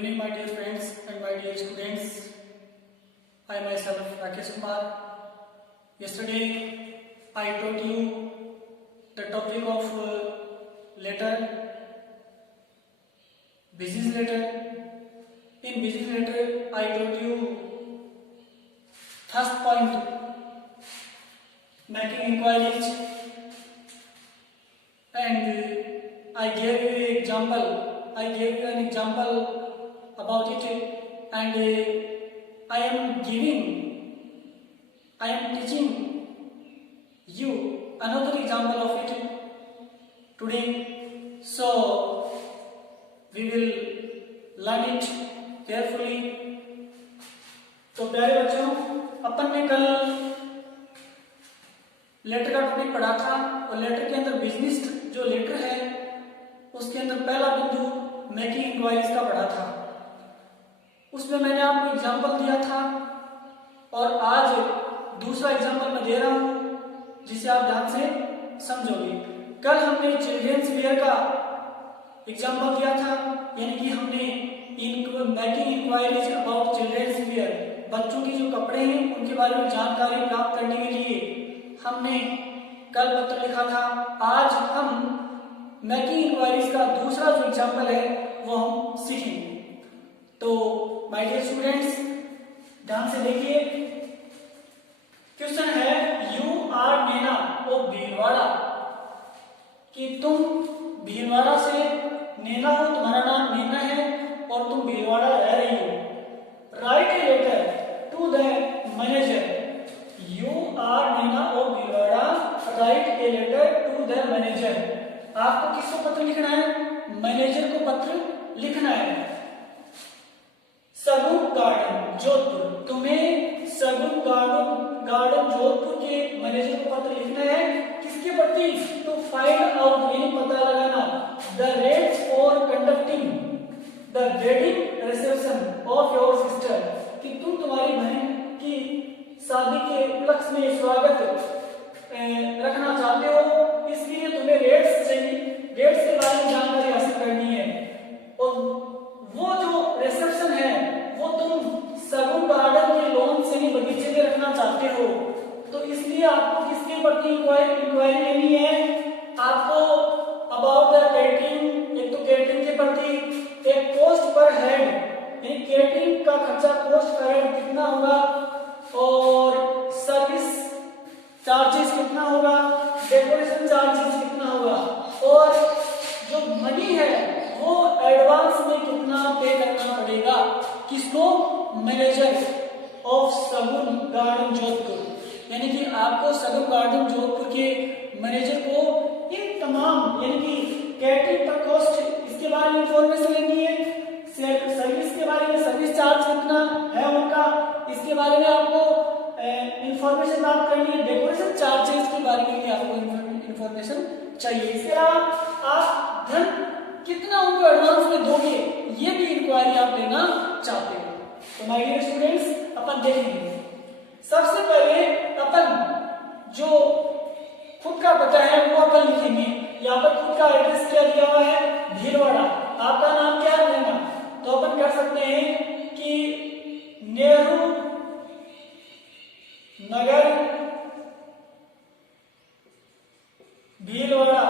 evening, my dear friends and my dear students. I myself, Rakesh Kumar. Yesterday, I taught you the topic of letter, business letter. In business letter, I taught you first point, making inquiries, and I gave you an example. I gave you an example about it, and I am teaching you another example of it today. So we will learn it carefully. तो प्यारे बच्चों, अपन ने कल letter का topic पढ़ा था और letter के अंदर बिजनेस जो लेटर है उसके अंदर पहला बिंदु मेकिंग इंक्वायरीज का पढ़ा था। उसमें मैंने आपको एग्जांपल दिया था और आज दूसरा एग्जांपल मैं दे रहा हूं जिसे आप ध्यान से समझोगे। कल हमने चिल्ड्रंस वेयर का एग्जांपल दिया था, यानी कि हमने making inquiries about children's wear, बच्चों की जो कपड़े हैं उनके बारे में जानकारी प्राप्त करने के लिए हमने कल पत्र लिखा था। आज हम मेकिंग इंक्वायरीज का दूसरा जो एग्जांपल है वो हम सीखेंगे। तो माय डियर स्टूडेंट्स, ध्यान से देखिए। क्वेश्चन है, you are Naina of Bhilwara, कि तुम भीलवाड़ा से नैना हो, तुम्हारा नाम नैना है और तुम भीलवाड़ा रह रही हो। Right a letter to the manager. You are Naina of Bhilwara, right a letter to the manager. आपको किसको पत्र लिखना है? मैनेजर को पत्र लिखना है। सगुन गार्डन जोधपुर, तुम्हें सगुन गार्डन जोधपुर के मैनेजर को पत्र लिखना है। किसके प्रति? टू फाइंड आउट, यानी पता लगाना, the rates for conducting the wedding reception of your sister, कि तुम तुम्हारी बहन की शादी के उपलक्ष्य में स्वागत रखना चाहते हो, इसलिए तुम्हें रेट्स चाहिए, रेट्स के बारे में जानकारी हासिल करनी है। और वो जो रिसेप्शन है वो तुम सगुन गार्डन के लॉन से ही बगीचे में रखना चाहते हो, तो इसलिए आपको किसके प्रति इंक्वायरी लेनी है? आपको अबाउट द कैटरिंग, एक तो कैटरिंग के प्रति, एक कॉस्ट पर हेड, यानी कैटरिंग का खर्चा कॉस्ट पर हेड कितना होगा, और सर्विस चार्जेस कितना होगा, डेकोरेशन चार्जेस कितना होगा, और जो मनी है वो एडवांस में कितना पे करना पड़ेगा। किसको? मैनेजर ऑफ सगुन गार्डन जोधपुर, यानी कि आपको सगुन गार्डन जोधपुर के मैनेजर को इन तमाम, यानी कि कैटरिंग पर कॉस्ट, इसके बारे में इंफॉर्मेशन लेनी है। सर्विस के बारे में, सर्विस चार्ज कितना है उनका, इसके बारे में आपको इंफॉर्मेशन प्राप्त करनी है। डेकोरेशन चार्जेस के बारे में भी आपको इंफॉर्मेशन चाहिए। इसके अलावा आप धन कितना उनको एडवांस में दोगे, ये भी इंक्वायरी आप लेना चाहते हो। तो माय डियर स्टूडेंट्स, अपन देखेंगे। सबसे पहले अपन जो खुद का पता है वो अपन लिखेंगे। यहाँ पर खुद का एड्रेस क्या दिया हुआ है? भीलवाड़ा। आपका नाम क्या है? तो अपन कर सकते हैं कि नेहरू नगर भीलवाड़ा,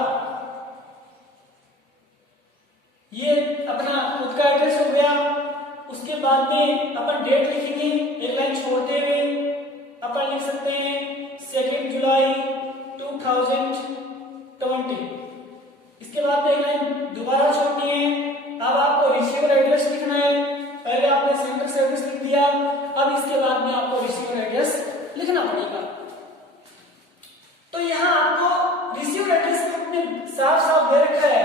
ये अपना खुद का एड्रेस हो गया। उसके बाद में अपन डेट लिखेंगे, एक लाइन छोड़ते हुए अपन लिख सकते हैं 2 जुलाई 2020। इसके बाद में एक लाइन दोबारा छोड़नी है। अब आपको रिसीवर एड्रेस लिखना है। पहले आपने सेंटर सर्विस लिख दिया, अब इसके बाद में आपको रिसीवर एड्रेस लिखना पड़ेगा। तो यहाँ आपको रिसीवर एड्रेस में साफ साफ दे रखा है,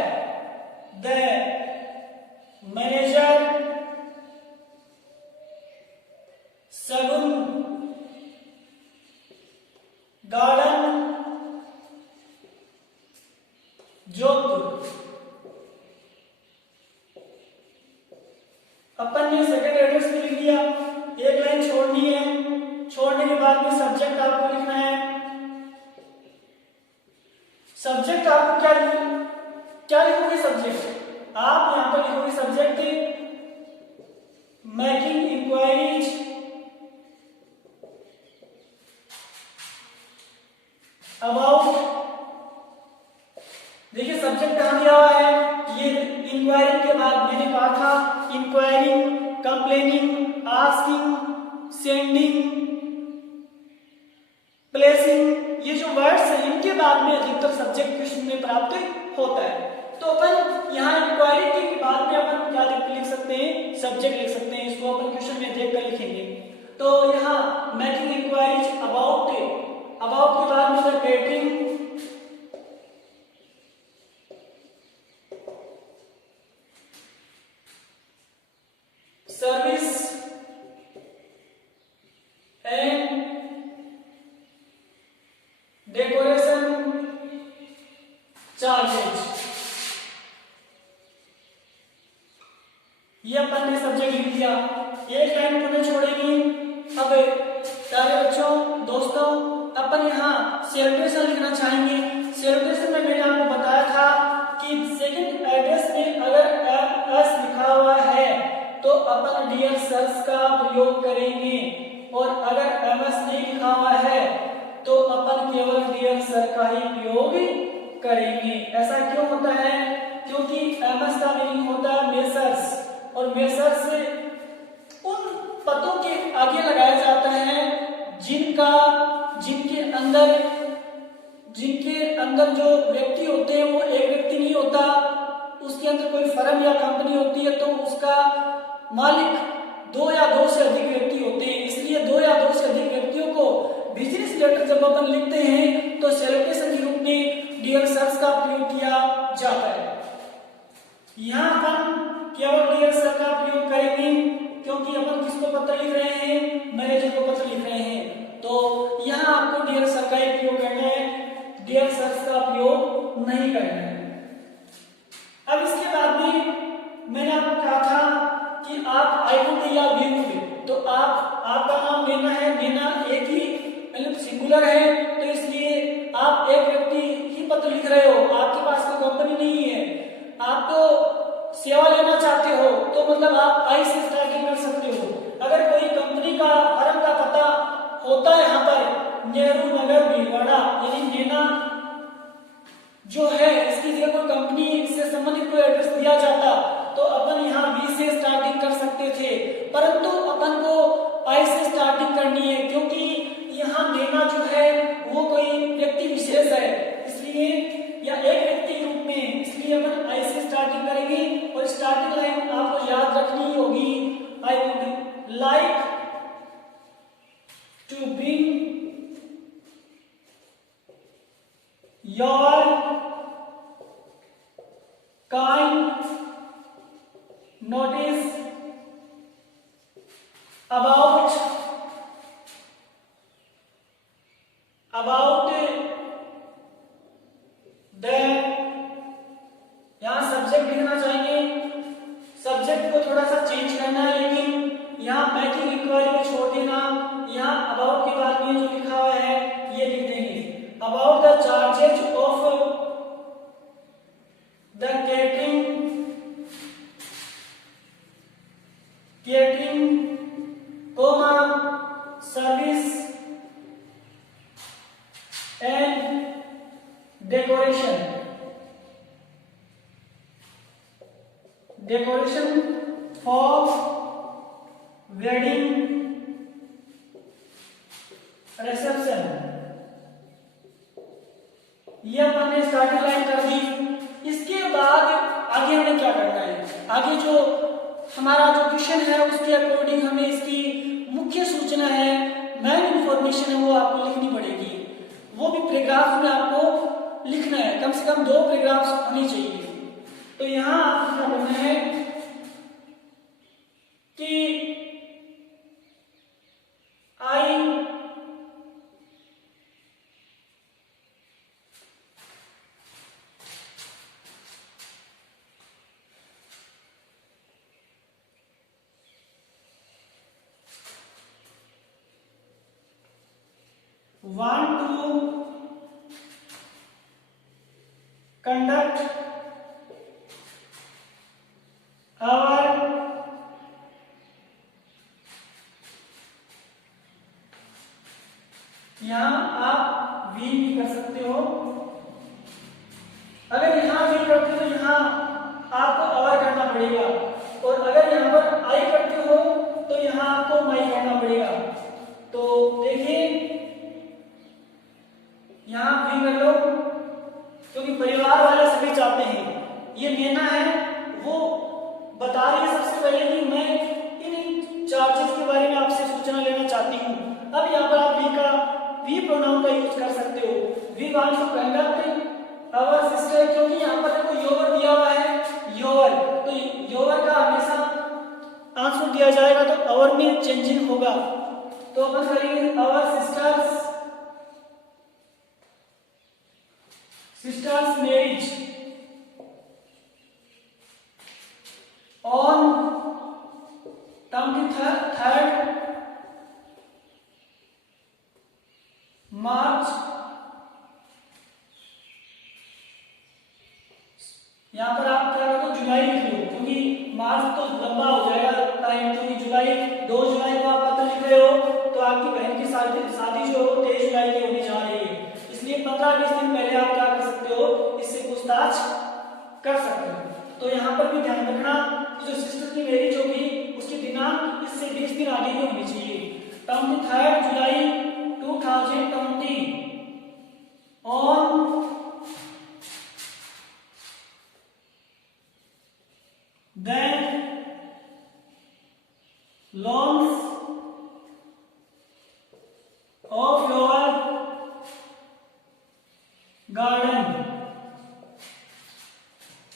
द मैनेजर सगुन गार्डन जोधपुर। अपन ने सेकंड एड्रेस भी लिख दिया, एक लाइन छोड़नी है। छोड़ने के बाद में सब्जेक्ट आपको लिखना है। सब्जेक्ट आपको क्या लिखोगे? सब्जेक्ट आप यहाँ पर लिखोगे सब्जेक्ट मेकिंग इंक्वायरीज अबाउट, देखिए सब्जेक्ट कहां दिया हुआ है, ये इंक्वायरी के बाद मैंने कहा था enquiring, complaining, asking, sending, placing, ये जो वर्ड्स हैं इनके बाद में अधिकतर सब्जेक्ट क्वेश्चन में प्राप्त होता है। तो अपन यहाँ इंक्वायरी के बाद में अपन क्या लिख सकते हैं, सब्जेक्ट लिख सकते हैं, इसको अपन क्वेश्चन में देखकर लिखेंगे। तो यहाँ मेकिंग इंक्वायरीज अबाउट के बाद में catering, service and decoration charges, ये अपन ने सब्जेक्ट लिख दिया। एक लाइन पुनः छोड़ेंगे। अब प्यारे बच्चों, दोस्तों, अपन यहाँ सेलिब्रेशन लिखना चाहेंगे। सेलिब्रेशन में मैंने आपको बताया था कि सेकंड एड्रेस में अगर एस लिखा हुआ है तो अपन डियर सर्स का प्रयोग करेंगे, और अगर एमएस नहीं लिखा हुआ है तो अपन केवल डियर सर का ही प्रयोग करेंगे। ऐसा क्यों होता है? क्योंकि एमएस का मीनिंग होता है मेसर्स, और मेसर्स उन पदों के आगे लगाया जाता है जिनके अंदर जो व्यक्ति होते हैं वो एक व्यक्ति नहीं होता, उसके अंदर कोई फर्म या कंपनी होती है तो उसका मालिक दो या दो से अधिक व्यक्ति होते हैं। इसलिए दो या दो से अधिक व्यक्तियों को बिजनेस लेटर जब अपन लिखते हैं तो सेलिब्रेशन के रूप में डियर सर्स का प्रयोग किया जाता है। यहाँ अपन केवल डियर सर का प्रयोग करेंगे क्योंकि अपन किसको पत्र लिख रहे हैं, मैनेजर को पत्र लिख रहे हैं। तो यहाँ आपको डियर सर का ही प्रयोग करना है, डियर सर्स का प्रयोग नहीं करना है। अब इसके बाद में मैंने आपको कहा था कि आप आई वुड या वी वुड, तो आपका नाम मीना है, मीना एक ही मतलब सिंगुलर है, तो इसलिए आप एक व्यक्ति ही पत्र लिख रहे हो, आपके पास कोई कंपनी नहीं है, आप तो सेवा लेना चाहते हो तो मतलब आप आई से स्टार्टिंग कर सकते हो। अगर कोई कंपनी का फर्म का पता होता है यहाँ पर नेहरू नगर भीलवाड़ा यानी नेना जो है, इसकी जगह कोई कंपनी से संबंधित कोई एड्रेस दिया जाता तो अपन यहाँ वी से स्टार्टिंग कर सकते थे, परंतु अपन को आई से स्टार्टिंग करनी है क्योंकि यहाँ नेना जो है वो कोई व्यक्ति विशेष है, इसलिए या एक व्यक्ति के रूप में, इसलिए अपन आई से स्टार्टिंग करेंगे। और स्टार्टिंग लाइन आपको याद रखनी होगी, I would like to bring your kind notice about the, यहाँ सब्जेक्ट लिखना चाहेंगे, सब्जेक्ट को थोड़ा सा चेंज करना है, लेकिन यहाँ मेकिंग इंक्वायरी को छोड़ देना, यहाँ अबाउट के बाद में जो लिखा हुआ है ये लिख देंगे, about the charges of the catering, service and decoration for wedding reception, ये अपन ने स्टार्टिंग लाइन कर दी। इसके बाद आगे हमें क्या करना है, आगे जो हमारा जो क्वेश्चन है उसके अकॉर्डिंग हमें इसकी मुख्य सूचना है, मेन इंफॉर्मेशन है वो आपको लिखनी पड़ेगी। वो भी पैराग्राफ में आपको लिखना है, कम से कम 2 पैराग्राफ्स होनी चाहिए। तो यहाँ आपको क्या करना है कि आई want to conduct our यहाँ आप वी भी कर सकते हो। अगर यहाँ वी करते हो तो यहाँ आपको और करना पड़ेगा, और अगर यहाँ पर आई करते हो तो यहाँ आपको माई करना पड़ेगा। तो देखिए यहाँ वी कर लो, क्योंकि परिवार वाले सभी चाहते हैं। ये नेना है वो बता रही है सबसे पहले कि मैं इन चार्जेस के बारे में आपसे सूचना लेना चाहती हूँ। अब यहाँ पर आप वी का वी प्रोनाउन का यूज कर सकते हो। We want to conduct our sister, क्योंकि यहाँ पर देखो योवर दिया हुआ है, योवर, तो योवर का हमेशा आंसर दिया जाएगा तो अवर में चेंजिंग होगा। तो अपन करेंगे our sister's marriage on 23rd March. यहाँ पर आप क्या करो, जुलाई लिख लो, क्योंकि मार्च तो लंबा हो जाएगा टाइम, क्योंकि जुलाई 2 जुलाई को आप पत्र लिख रहे हो तो आपकी बहन की शादी जो 23 जुलाई की होने जा रही है, इसलिए 15-20 दिन पहले आप क्या कर सकते हो, इससे पूछताछ कर सकते हो। तो यहाँ पर भी ध्यान रखना, जो सिस्टर की मैरिज होगी उसकी दिनांक इससे 20 दिन आगे की होनी चाहिए। 23 जुलाई 2020 on then lawns of your garden।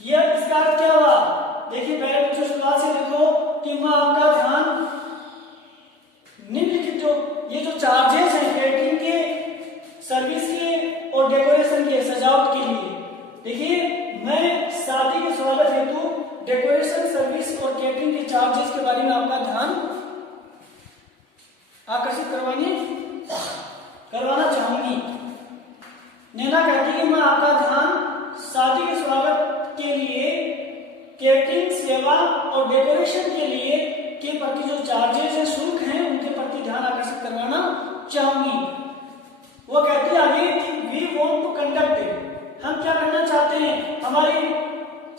ये इसका अर्थ क्या हुआ? देखिए पहले बच्चों शुरुआत से देखो कि मैं आपका ध्यान निम्नलिखित जो ये जो चार्जेस हैं कैटरिंग के, सर्विस के और डेकोरेशन के, सजावट के लिए, देखिए मैं शादी के स्वागत हेतु डेकोरेशन, सर्विस और कैटरिंग के चार्जेस के बारे में आपका ध्यान आकर्षित करवाना चाहूंगी। नैना कहती है मैं आपका ध्यान शादी के स्वागत के लिए कैटरिंग सेवा और डेकोरेशन के लिए के प्रति जो चार्जेस है, शुल्क हैं, उनके प्रति ध्यान आकर्षित करवाना चाहूंगी। वो कहती है आगे कि वी वांट टू कंडक्ट, हम क्या करना चाहते हैं, हमारी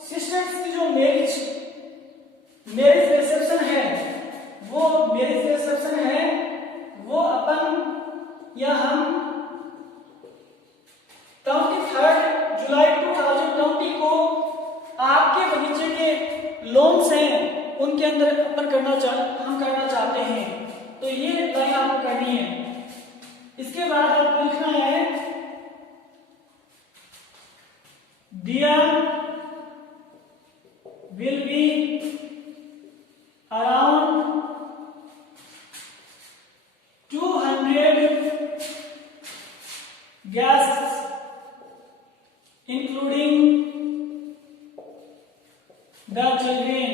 सिस्टर्स की जो मैरिज रिसेप्शन है, वो अपन या हम 23 जुलाई 2020 को आपके बगीचे के लॉन्स हैं उनके अंदर अपन हम करना चाहते हैं। तो ये लाइन आपको करनी है। इसके बाद आपको लिखना है There will be around 200 guests including the children।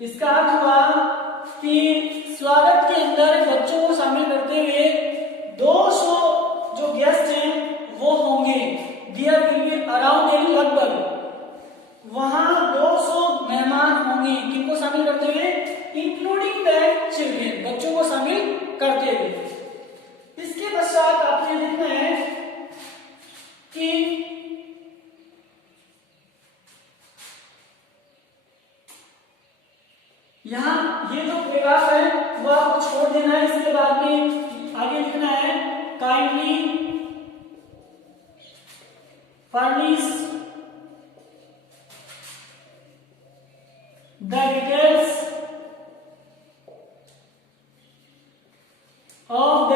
इसका अर्थ हुआ कि स्वागत के अंदर बच्चों को शामिल करते हुए 200 जो गेस्ट हैं वो होंगे। There will be around, यानी लगभग, वहां 200 मेहमान होंगे, किनको शामिल करते हुए, इंक्लूडिंग द चिल्ड्रेन, बच्चों को शामिल करते हुए। इसके पश्चात आपने लिखना है कि यहाँ ये जो पैराग्राफ है वो आपको छोड़ देना है। इसके बाद में आगे लिखना है kindly furnish the details of the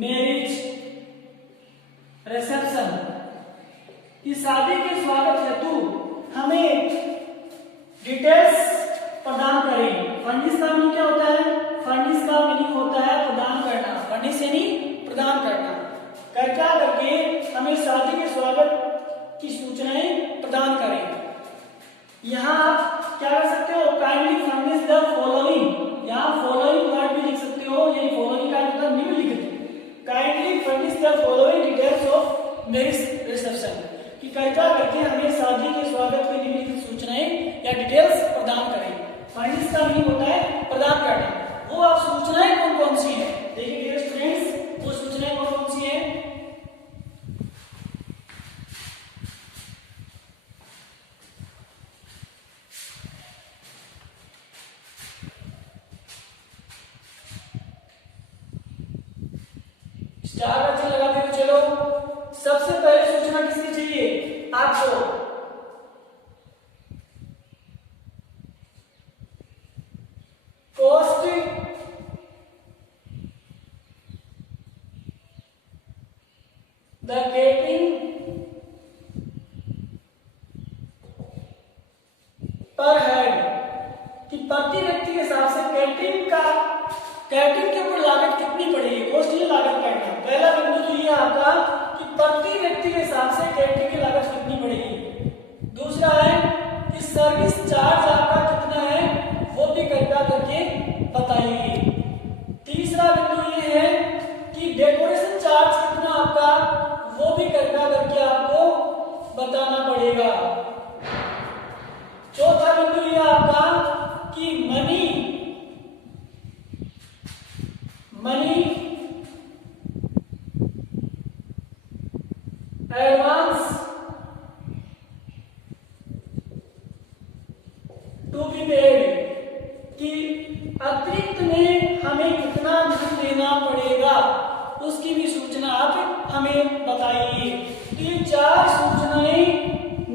marriage reception. इस शादी के स्वागत हेतु हमें डिटेल्स प्रदान करें। फर्निश का मीनिंग क्या होता है? फर्निश का मीनिंग होता है प्रदान करना, फर्निश यानी प्रदान करना। क्या करके हमें शादी के स्वागत की सूचनाएं प्रदान करें। यहाँ आप क्या कर सकते हो, काइंडली फर्निश द फॉलोइंग, यहाँ फॉलोइंग वर्ड भी लिख सकते हो, यानी फॉलोइंग का मतलब निम्नलिखित। Kindly furnish the following details of marriage reception, कि क्या करके हमें शादी के स्वागत की निम्नलिखित सूचनाएं या डिटेल्स प्रदान करें। फर्निश का मीनिंग होता है प्रदान करना। वो आप सूचनाएं कौन कौन स्टार का चिन्ह लगाते हुए चलो। सबसे पहले सूचना किसकी चाहिए आपको? कॉस्ट द केटिंग पर हेड, कि प्रति व्यक्ति के हिसाब से कैटरिंग के ऊपर लागत कितनी पड़ेगी, कॉस्ट लागत पड़ेगा। पहला बिंदु तो ये आपका कि प्रति व्यक्ति के हिसाब से कैटरिंग की लागत कितनी पड़ेगी। दूसरा है कि सर्विस चार्ज आपका कितना है वो भी कृपया करके बताइए। तीसरा बिंदु ये है कि डेकोरेशन चार्ज कितना आपका वो भी कृपया करके आपको बताना पड़ेगा। चौथा बिंदु ये आपका कि money advance to be paid, कि अतिरिक्त में हमें कितना धन देना पड़ेगा उसकी भी सूचना आप हमें बताइए। तो ये चार सूचनाएं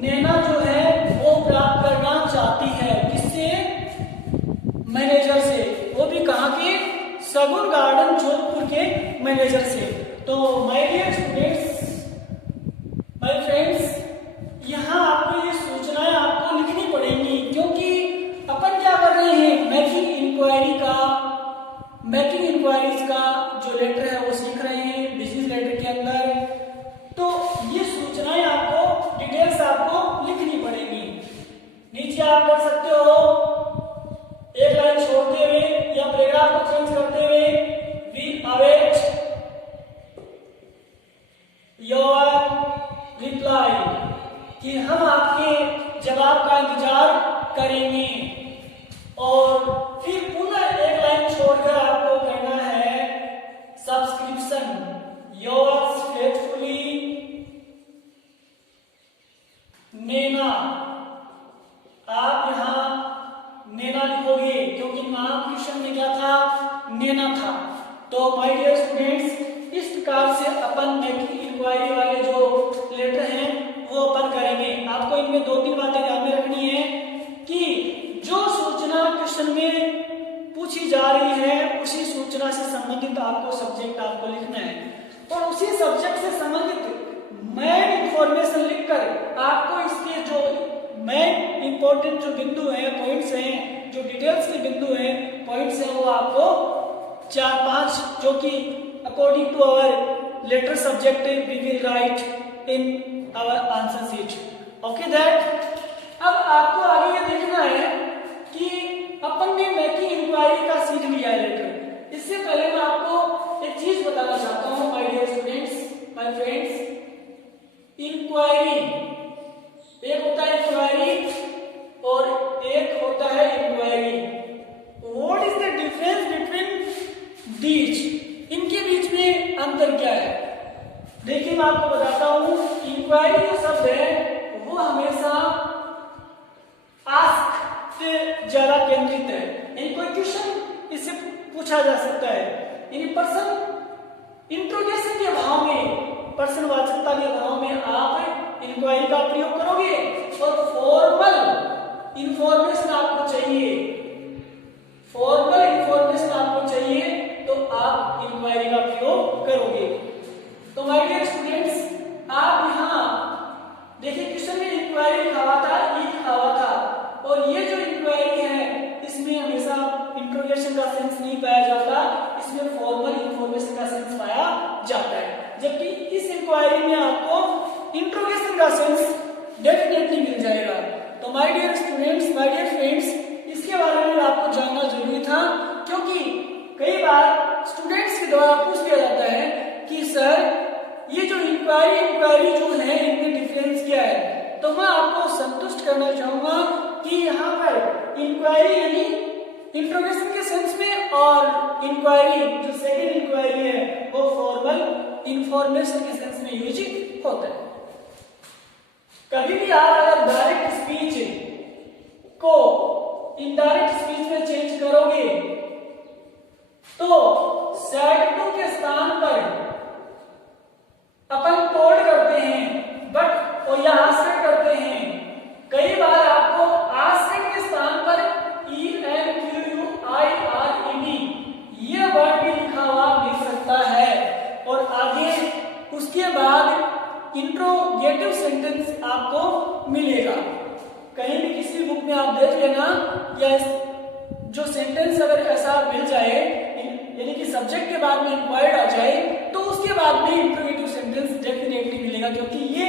नैना जो है वो प्राप्त करना चाहती है। किससे? मैनेजर से, वो भी कहाँ के? सगुन गार्डन जोधपुर के मैनेजर से। तो my dear students, my friends, यहाँ आपको ये सूचनाएं आपको लिखनी पड़ेंगी, क्योंकि अपन क्या कर रहे हैं, मेकिंग इंक्वायरीज का जो लेटर है वो सीख रहे हैं बिजनेस लेटर के अंदर। तो ये सूचनाएं आपको डिटेल्स आपको लिखनी पड़ेगी। नीचे आप कर सकते हो एक लाइन छोड़ते हुए या पैराग्राफ को चेंज करते हुए, वी अवेट योर रिप्लाई, कि हम आपके जवाब का इंतजार करेंगे। और फिर पुनः एक लाइन छोड़कर आपको कहना है सब्सक्रिप्शन योर्स फेथफुली नैना। आप यहां नैना लिखोगे क्योंकि नाम क्वेश्चन में क्या था? नैना था। तो माय डियर स्टूडेंट्स, इस प्रकार से अपन मेकिंग इंक्वायरी वाले जो लेटर हैं वो अपन करेंगे। आपको इनमें दो तीन बातें ध्यान में रखनी है कि जो सूचना क्वेश्चन में पूछी जा रही है उसी सूचना से संबंधित आपको सब्जेक्ट आपको लिखना है, और उसी सब्जेक्ट से संबंधित मेन इंफॉर्मेशन लिखकर आपको इसके जो मेन इंपॉर्टेंट जो बिंदु हैं, पॉइंट्स हैं, जो डिटेल्स के बिंदु हैं, पॉइंट्स हैं, वो आपको 4-5 जो कि according to our letter subject we will write in our answer sheet. Okay that. अब आपको आगे ये देखना है कि अपन ने मेकिंग इंक्वायरी का सीख लिया है लेटर। इससे पहले मैं आपको एक चीज बताना चाहता हूं my dear students, my friends. Inquiry, एक होता है इंक्वायरी और एक होता है inquiry. What is the difference between these? इनके बीच में अंतर क्या है? देखिए मैं आपको बताता हूं। इंक्वायरी जो शब्द है वो हमेशा आस्क से ज्यादा केंद्रित है, यानी कोई क्वेश्चन इससे पूछा जा सकता है, यानी पर्सन इंट्रोगेशन के भाव में, पर्सन वाचकता के भाव में आप इंक्वायरी का प्रयोग करोगे। और फॉर्मल इंफॉर्मेशन आपको चाहिए, फॉर्मल इंफॉर्मेशन आपको चाहिए तो आप इंक्वायरी का प्रयोग करोगे। तो माय डियर स्टूडेंट्स, आप यहाँ देखिए क्वेश्चन में इंक्वायरी लिखा हुआ था, ये लिखा हुआ था, और ये जो इंक्वायरी है इसमें हमेशा इंट्रोगेशन का सेंस नहीं पाया जाता, इसमें फॉर्मल इंफॉर्मेशन का सेंस पाया जाता है। जबकि इस इंक्वायरी में आपको इंट्रोगेशन का सेंस डेफिनेटली मिल जाएगा। तो my dear students, my dear friends, इसके बारे में आपको जानना जरूरी था, क्योंकि कई बार स्टूडेंट्स के द्वारा पूछ लिया जाता है कि सर ये जो इंक्वायरी जो है इनमें डिफरेंस क्या है? तो मैं आपको संतुष्ट करना चाहूंगा कि यहाँ पर इंक्वायरी यानी इंट्रोगेशन के सेंस में, और इंक्वायरी जो सेकंड इंक्वायरी है वो फॉर्मल इंफॉर्मेशन के सेंस में यूज होता है। कभी भी आप अगर डायरेक्ट स्पीच को इनडायरेक्ट स्पीच में चेंज करोगे तो सैड टू के स्थान पर इसके बाद इंट्रोगेटिव सेंटेंस आपको मिलेगा। कहीं भी किसी बुक में आप देख लेना, या जो सेंटेंस अगर ऐसा मिल जाए यानी कि सब्जेक्ट के बाद में इंक्वायर्ड आ जाए, तो उसके बाद में इंट्रोगेटिव सेंटेंस डेफिनेटली मिलेगा, क्योंकि ये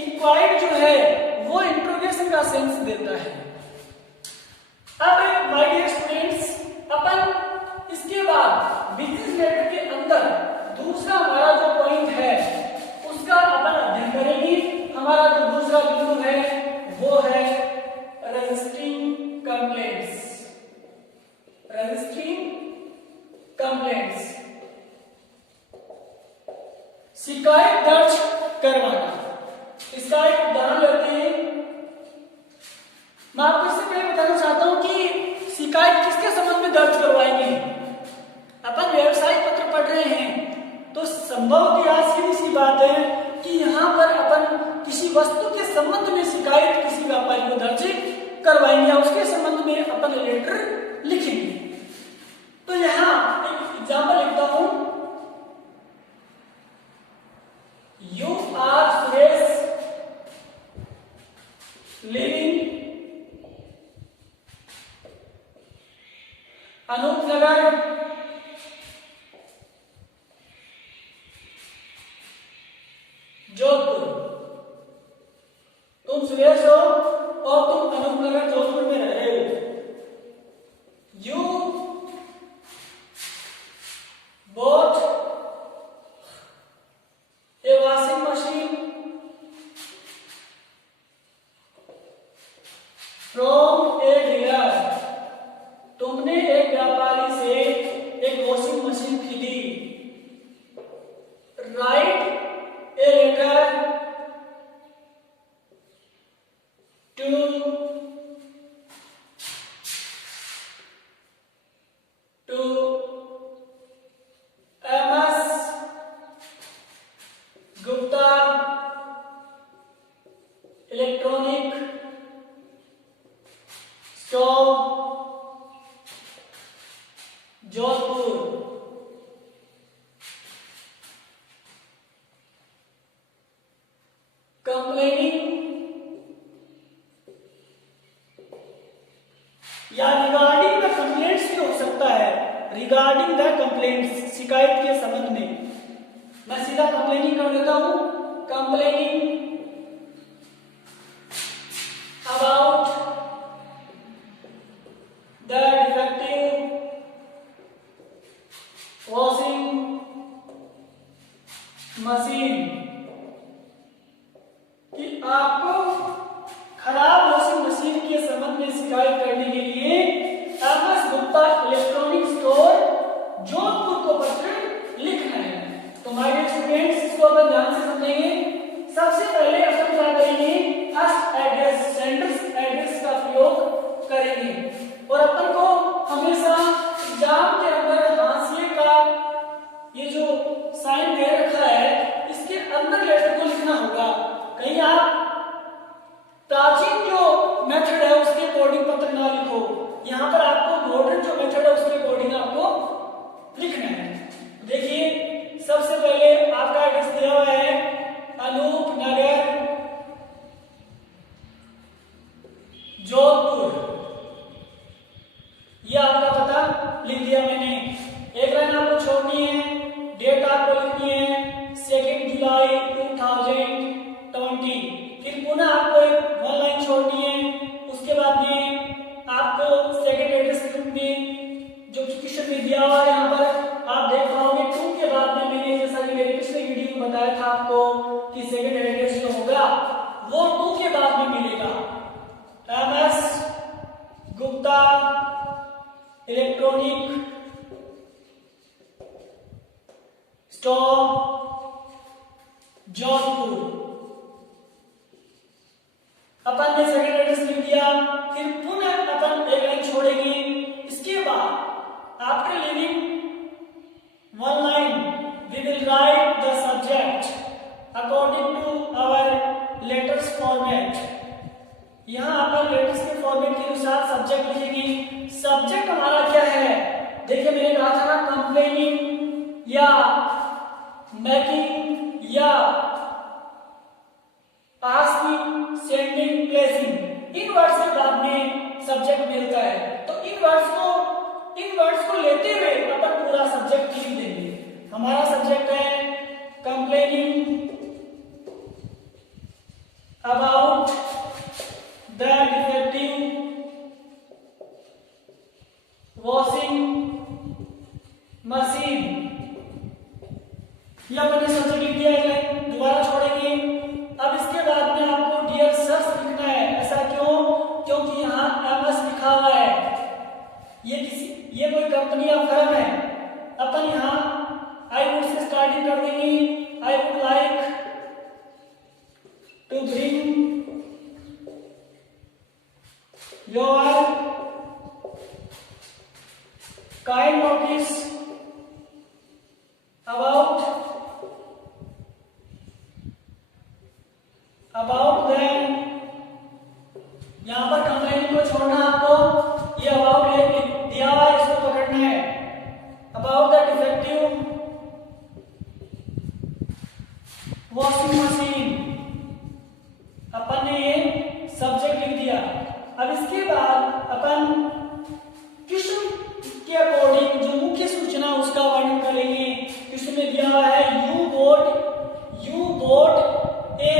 इंक्वायर्ड जो है वो इंट्रोगेशन का सेंस देता है। अब माय डियर स्टूडेंट्स, अपन इसके बाद बिजनेस लेटर के अंदर दूसरा हमारा जो पॉइंट है उसका अपन अध्ययन करेंगे। हमारा जो दूसरा बिंदु है वो है रजिस्टरिंग कंप्लेंट्स। रजिस्टरिंग कंप्लेंट्स, शिकायत दर्ज करवाना। इसका एक उदाहरण लेते हैं। मैं आपको इससे पहले बताना चाहता हूं कि शिकायत किसके संबंध में दर्ज करवाएंगे। अपन व्यवसाय पत्र पढ़ रहे हैं तो संभवतः सीधी सी बात है कि यहाँ पर अपन किसी वस्तु के संबंध में शिकायत किसी व्यापारी को दर्ज करवाएंगे या उसके संबंध में अपन लेटर लिखेंगे। तो यहाँ एक एग्जाम्पल लिखता हूं, you are Suresh living Anoop Nagar Jodhpur. तुम सुरेश हो और तुम अनूप नगर जोधपुर में रह रहे हो। You bought a washing machine from a dealer। तुमने एक व्यापारी से एक वॉशिंग मशीन खरीदी। Write a letter to MS Gupta electronic store Jodhpur. Complaining या रिगार्डिंग द कंप्लेंट्स भी हो सकता है। रिगार्डिंग द कंप्लेंट्स, शिकायत के संबंध में। मैं सीधा कंप्लेनिंग कर देता हूं। Complaining about the defective washing machine, कि आपको खराब वॉशिंग मशीन के संबंध में शिकायत करने के लिए MS Gupta electronic store Jodhpur को पत्र लिखना है। तो माय डियर स्टूडेंट्स, इसको अपन ध्यान से समझेंगे। सबसे पहले अपन क्या करेंगे, फर्स्ट एड्रेस, सेंडर्स एड्रेस का प्रयोग करेंगे। और अपन को हमेशा एग्जाम के अंदर हाशिए का ये जो साइन दे रखा है इसके अंदर लेटर को लिखना होगा। कहीं आप प्राचीन जो मेथड है उसके अकॉर्डिंग पत्र ना लिखो, यहाँ पर आपको मॉडर्न जो मेथड है उसके अकॉर्डिंग आपको लिखना है। देखिए, सबसे पहले आपका एड्रेस दिया हुआ है अनूप नगर जोधपुर, ये आपका पता लिख दिया मैंने। एक लाइन आपको छोड़नी है, डेट आपको लिखनी है 2 जुलाई 2020। फिर पुनः आपको एक 1 लाइन छोड़नी है। उसके बाद में आपको सेकंड एड्रेस में जो कि क्वेश्चन में दिया हुआ है यहाँ पर आप देख पाओगे 2 के बाद में मैंने जैसा कि मेरे पिछले वीडियो में बताया था आपको कि सेकंड एड्रेस जो होगा वो 2 के बाद में मिलेगा। MS Gupta electronic store Jodhpur. अपन ने सेकंड एड्रेस लिख दिया, फिर पुनः अपन एक लाइन छोड़ेंगे। इसके बाद after living 1 line we will write the subject according to our letters format। यहाँ अपन लेटर्स के फॉर्मेट के अनुसार सब्जेक्ट लिखेंगे। सब्जेक्ट हमारा क्या है, देखिए मैंने कहा था ना, कंप्लेनिंग या मेकिंग या सेंडिंग, प्लेसिंग, इन वर्ड्स के बाद में सब्जेक्ट मिलता है। तो इन वर्ड्स को लेते हुए अपन पूरा सब्जेक्ट लिख देंगे। हमारा सब्जेक्ट है complaining about the defective washing machine. ये अपन ने सब्जेक्ट लिख दिया है, दोबारा छोड़ेंगे। अब इसके बाद में आपको डियर सर्स लिखना है। ऐसा क्यों? क्योंकि यहाँ एमएस लिखा हुआ है, ये कोई कंपनी या फर्म है। अपन यहाँ आई वुड से स्टार्टिंग कर देंगे। I would like to bring your kind notice about them. यहां पर कंप्लेनिंग को छोड़ना आपको, ये अबाउट दिया हुआ है, इसको पकड़ना है। About the defective washing machine, अपन ने ये सब्जेक्ट लिख दिया। अब इसके बाद अपन क्वेश्चन के अकॉर्डिंग जो मुख्य सूचना उसका वर्णन करेंगे। क्वेश्चन में दिया हुआ है you bought a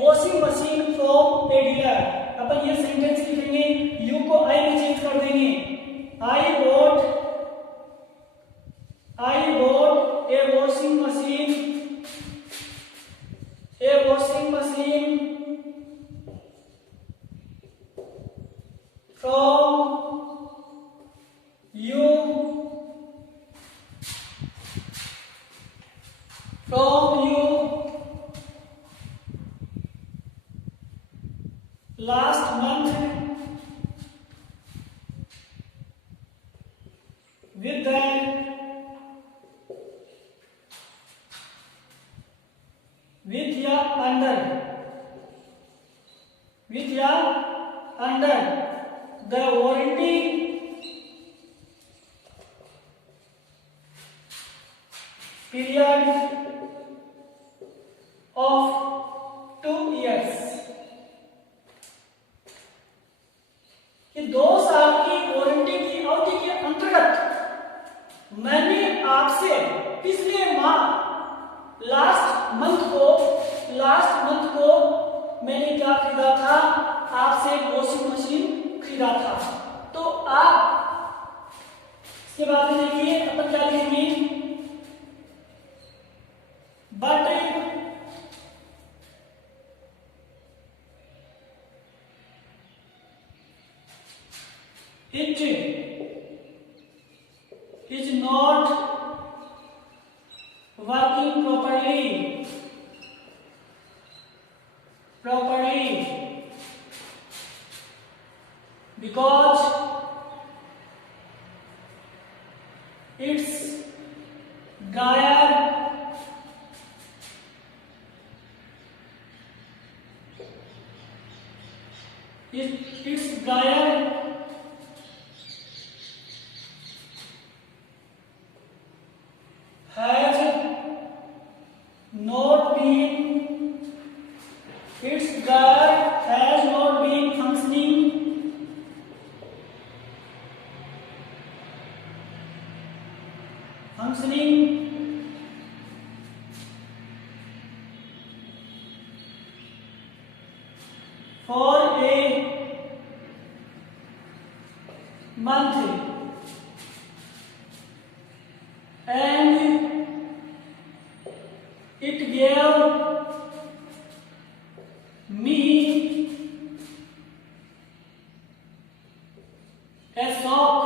washing machine from a dealer. अपन ये सेंटेंस लिखेंगे, यू को आई में चेंज कर देंगे। I bought a washing machine from you last month with the under the warranty period of 2 years। कि 2 साल की वारंटी की अवधि के अंतर्गत मैंने आपसे पिछले माह लास्ट मंथ को मैंने क्या खरीदा था? आपसे एक वॉशिंग मशीन खरीदा था। तो आप इसके बाद में देखिए अपन क्या लिखेंगे, but it is not working properly because its dryer has not been functioning for a month and it gave me a shock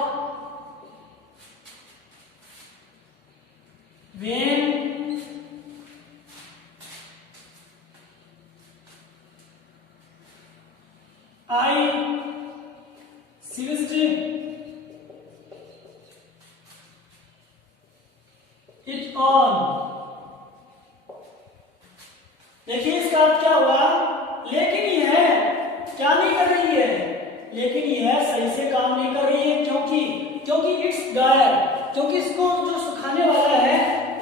when I switched it on। देखिए इसका अर्थ क्या हुआ, लेकिन यह क्या नहीं कर रही है, लेकिन यह सही से काम नहीं कर रही है। क्योंकि इट्स ड्रायर, क्योंकि इसको जो सुखाने वाला है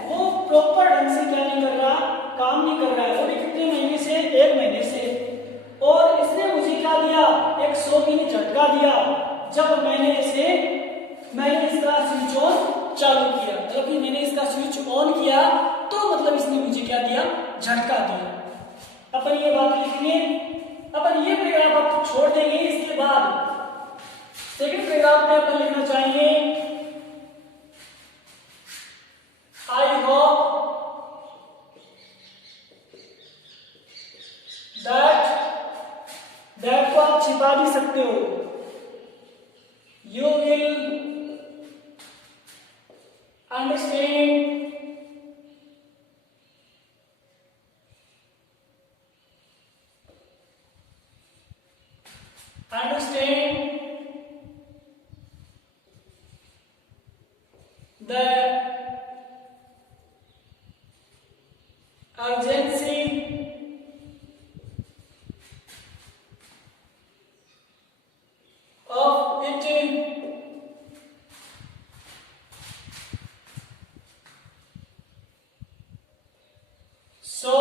वो प्रॉपर ढंग से क्या नहीं कर रहा, काम नहीं कर रहा है। वो कितने महीने से, 1 महीने से। और झटका दिया जब मैंने इसका स्विच ऑन चालू किया, मतलब कि मैंने इसका स्विच ऑन किया तो मतलब इसने मुझे क्या दिया, झटका दिया। अपन ये बात लिखेंगे, अपन ये पैराग्राफ आप छोड़ देंगे। इसके बाद सेकंड पैराग्राफ में अपन लिखना चाहेंगे आई होप दैट को आप छिपा भी सकते हो, you will understand the urgency of it. So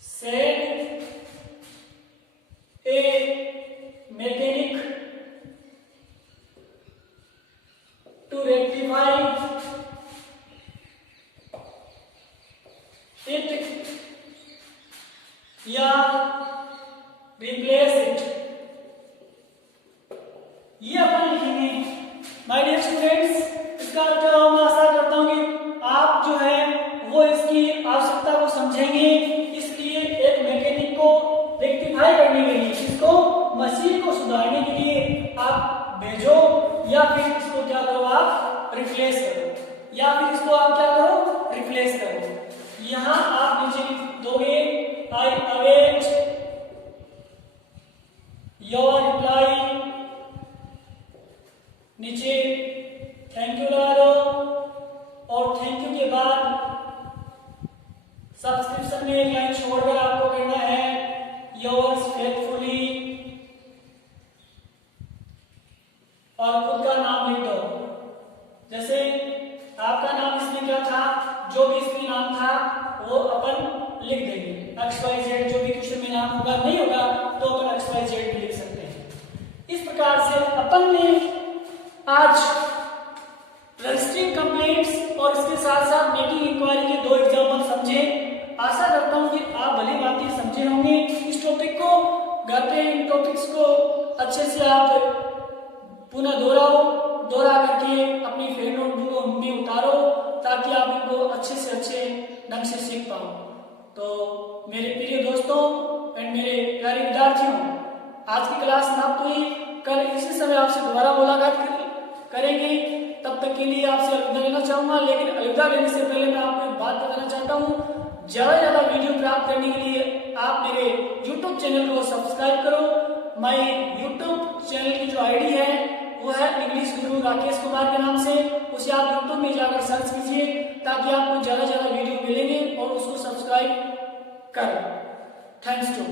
said a mechanic to rectify it या replace it। ये अपन लिखेंगे माय डियर स्टूडेंट्स। इसका अर्थ मैं आशा करता हूँ कि आप जो है वो इसकी आवश्यकता को समझेंगे। इसलिए एक मैकेनिक को रेक्टिफाई करने के लिए, इसको मशीन को सुधारने के लिए आप भेजो या फिर इसको क्या करो, आप रिप्लेस करो, या फिर इसको आप क्या करो, रिप्लेस करो। यहाँ आप नीचे लिख दोगे आई अवेट योर रिप्लाई, नीचे थैंक यू लगा दो और थैंक यू के बाद सब्सक्रिप्शन में एक लाइन छोड़कर आपको कहना है योर्स फेथफुली और खुद का नाम लिख दो। जैसे आपका नाम इसमें क्या था, जो भी इसमें नाम था वो अपन लिख देंगे। XYZ जो भी क्वेश्चन में नाम होगा, नहीं होगा तो अपन XYZ भी लिख सकते हैं। इस प्रकार से अपन ने आज रजिस्ट्रिंग कंप्लेंट्स और इसके साथ साथ मेकिंग इंक्वायरी के 2 एग्जाम्पल समझे। आशा करता हूँ कि आप भली भांति समझे होंगे इस टॉपिक को। घर पे इन टॉपिक्स को अच्छे से आप पुनः दोहरा करके अपनी फेयर नोटबुक में उतारो ताकि आप इनको अच्छे से अच्छे ढंग से सीख पाओ। तो मेरे प्रिय दोस्तों एंड मेरे प्यारे विद्यार्थियों, आज की क्लास समाप्त हुई। कल इसी समय आपसे दोबारा मुलाकात करेंगे। तब तक के लिए आपसे अलविदा लेना चाहूंगा, लेकिन अलविदा लेने से पहले मैं आपको एक बात बताना चाहता हूँ। ज्यादा वीडियो प्राप्त करने के लिए आप मेरे YouTube चैनल को सब्सक्राइब करो। माय YouTube चैनल की जो आईडी है वो है इंग्लिश गुरु राकेश कुमार के नाम से। उसे आप YouTube में जाकर सर्च कीजिए ताकि आपको ज्यादा वीडियो मिलेंगे और उसको सब्सक्राइब करें। Thanks to.